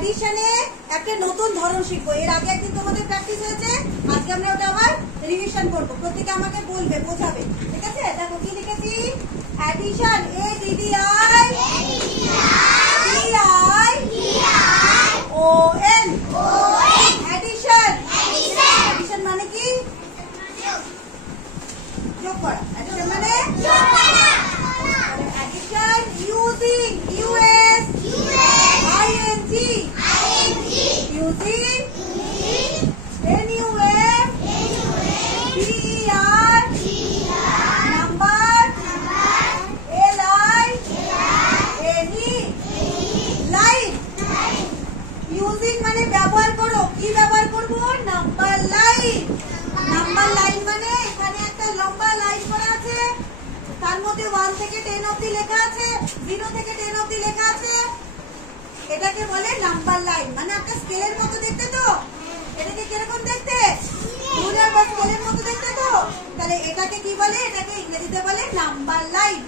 অ্যাডিশনে একটা নতুন ধরন শিখবো। এর আগে একদিন তোমাদের প্র্যাকটিস হয়েছে, আজকে আমরা ওটা আবার রিভিশন করবো। প্রত্যেকে আমাকে বলবে, বোঝাবে, ঠিক আছে? দেখো কি লিখেছি, addition A D D I O N, addition. Addition মানে কি? যোগ করা। অ্যাডিশন মানে যোগ করা। Addition using U S I N G, using N U M D E R number L I N E line. Using মানে ব্যবহার করো। কি ব্যবহার করব? Number line. নাম্বার লাইন মানে এখানে একটা লম্বা লাইন করা আছে, তার মধ্যে 1 থেকে 10 অবধি লেখা আছে, 0 থেকে 10 অবধি লেখা আছে। এটাকে বলে নাম্বার লাইন। মানে একটা স্কেলের মতো দেখতে তো? এটাকে কিরকম দেখতে? রুলার বা স্কেলের মতো দেখতে তো? তাহলে এটাকে কি বলে? এটাকে ইংরেজিতে বলে নাম্বার লাইন।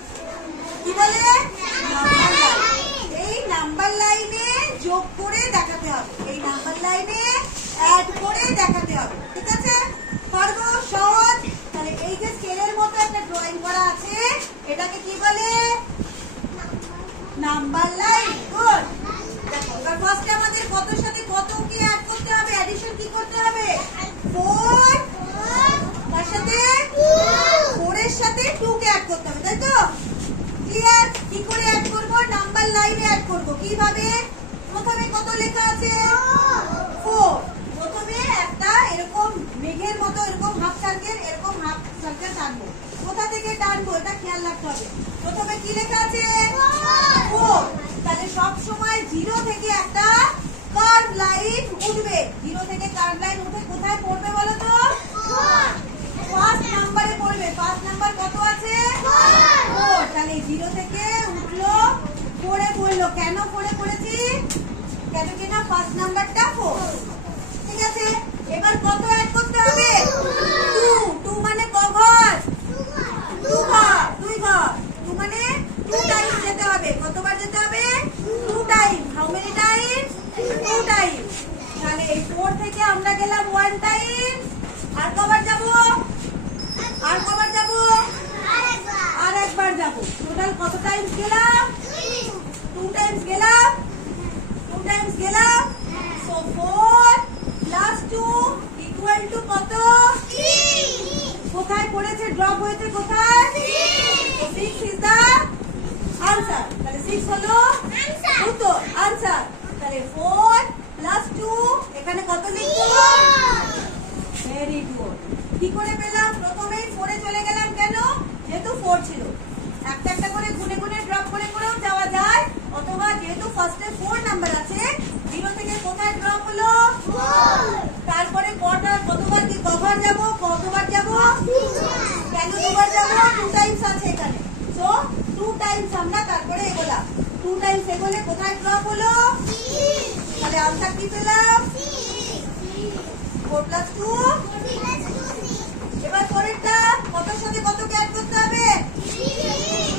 কি বলে? Number line. এই নাম্বার লাইনে যোগ করে দেখাতে হবে, এই নাম্বার লাইনে অ্যাড করে দেখাতে হবে, ঠিক আছে? পারবো? সহজ। তাহলে এই যে স্কেলের মতো একটা ড্রয়িং করা আছে, এটাকে কি বলে? Number line. গুড। দেখো এবার ফার্স্টে আমাদের কতর সাথে কত কি অ্যাড করতে হবে? অ্যাডিশন কি করতে হবে? 4 তার সাথে 4 এর সাথে 2 কে অ্যাড করতে হবে, তাই তো? ক্লিয়ার? কি করে অ্যাড করব? নাম্বার লাইনে অ্যাড করব। কিভাবে? প্রথমে কত লেখা আছে? 4। প্রথমে একটা এরকম মেঘের মতো এরকম হাফ সার্কেল, এরকম হাফ সার্কেল টানবো। কোথা থেকে টানবো এটা খেয়াল রাখতে হবে। প্রথমে কি লেখা আছে? 4। তাহলে সব সময় 0 থেকে একটা কার্ভ লাইন উঠবে। 0 থেকে কার্ভ লাইন উঠে কোথায় পড়বে বলো তো? ফার্স্ট নাম্বারে পড়বে। ফার্স্ট নাম্বার কত আছে? 4। তাহলে 0 থেকে উঠলো, 4 এ পড়লো। কেন 4 এ পড়েছি? কেন কিনা ফার্স্ট নাম্বারটা 4, ঠিক আছে? এবার কত অ্যাড করতে হবে? 2। 2 মানে ক ঘর? 2 ঘর। 2 ঘর। 2 মানে 2 টাইমস যেতে হবে। কতবার যেতে হবে? 2 time. How many Times? 2 time. তাহলে এই 4 থেকে আমরা গেলাম 1 টাইম। আর কবার যাব? আর কবার যাব? আর একবার যাব। টোটাল কত টাইমস গেলাম? 2 টাইমস গেলাম। 2 টাইমস গেলাম। সো 4 প্লাস 2 ইকুয়াল টু কত? 3। কোথায় পড়েছে? ড্রপ হয়েছে কোথায়? 6 ইজ দা আনসার। তাহলে 6 হলো উত্তর, আনসার। তাহলে 4 প্লাস 2 এখানে কত লিখব? Very good. কি করে পেলাম? প্রথমেই 4 এ চলে গেলাম। কেন? যেহেতু 4 ছিল। একটা একটা করে গুনে গুনে ড্রপ করে করেও যাওয়া যায়, অথবা যেহেতু ফার্স্টে 4 নাম্বার আছে, 0 থেকে কোথায় ড্রপ হলো? 4। তারপরে কতবার কি কভার যাব? কতবার যাব? 2 বার। কেন 2 বার যাব? 2 টাইমস আছে এখানে। সো 2 টাইমস আমরা তারপরে এগোলাম। 2 টাইমস এগোলে কোথায় ড্রপ হলো? 3। তাহলে আনসার কি পেলাম? 4 প্লাস 2। এবার পরেরটা কতর সাথে কত অ্যাড করতে হবে?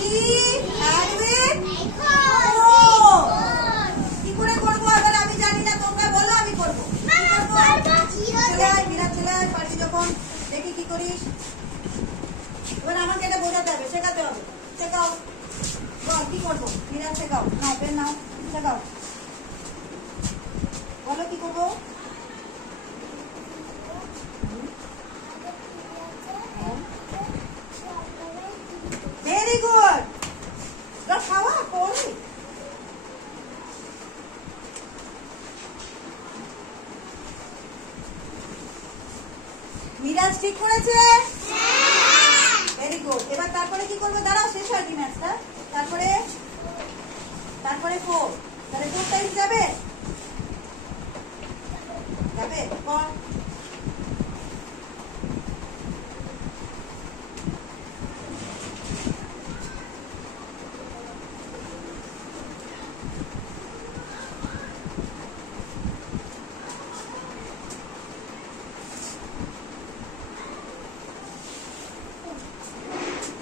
3 অ্যাড উইথ 4। কি করে করবো? আবার আমি জানি না, তোমরা বলো, আমি করবো। চলে আয় বিরাট, চলে আয়। পারবি যখন, দেখি কি করিস। এবার আমাকে এটা বোঝাতে হবে, শেখাতে হবে। শেখাও, বল কি করবো? বিরাট শেখাও। নাও পেন নাও, শেখাও, বলো কি করবো? Very good. খাওয়া পড়ি। মিরাজ ঠিক করেছে? Very good. এবার তারপরে কি করবো? দাঁড়াও, শেষ হয় কি ম্যাচটা? তারপরে 4। তাহলে 4 টাইমস যাবে? যাবে? কর।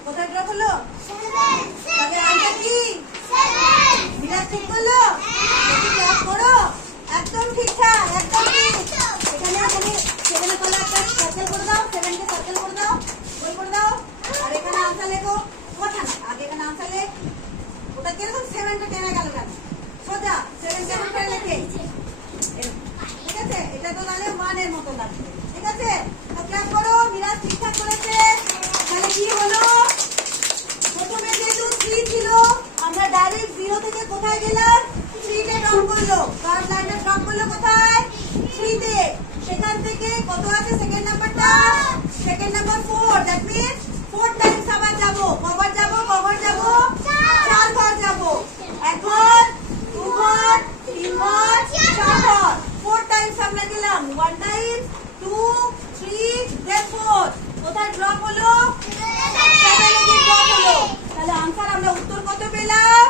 কোথায় ড্রপ হলো? 7। তাহলে আনসার কি? 7। মিরাজ ঠিক করলো? সার্কেল করে দাও, গোল করে দাও। আর এখানে আনসার লেখো, কথা না, আগে এখানে আনসার লেখ। ওটা কিরকম 7টা টেনে গেল কেন? সোজা 7 কেমন করে লেখে? ঠিক আছে, এটা তো তাহলে 1 এর মতো লাগবে। ঠিক আছে, তো ক্লাস করো। মিরাজ ঠিকঠাক করেছে। তাহলে কি হলো? প্রথমে যেহেতু 3 ছিল, আমরা ডাইরেক্ট 0 থেকে কোথায় গেলাম? 3 তে ড্রপ করলো। কার লাইনে ড্রপ করলো কোথায়? 3 তে। সেখান থেকে কত আছে সেকেন্ড নাম্বারটা? Second number 4। That means 4 Times আবার যাবো। কবার যাবো? কবার যাবো? 4 বার যাবো। এখন 2 বার, 3 বার, 4 বার। 4 টাইমস আমরা গেলাম। 1 টাইম, 2, 3, then 4। কোথায় ড্রপ হলো? 7 এ গিয়ে ড্রপ হলো। তাহলে আনসার আমরা উত্তর কত পেলাম?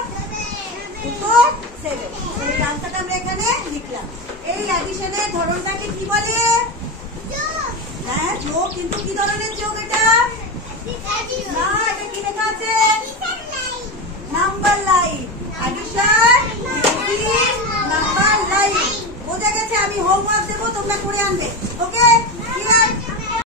উত্তর 7। তাহলে এই আনসারটা আমরা এখানে লিখলাম। এই অ্যাডিশনের ধরনটাকে কি বলে? হ্যাঁ, যোগ। কিন্তু কি ধরনের যোগ এটা? না, এটা কি লেখা আছে? Number line. Addition using number line. বোঝা গেছে? আমি হোমওয়ার্ক দেবো, তোমরা করে আনবে।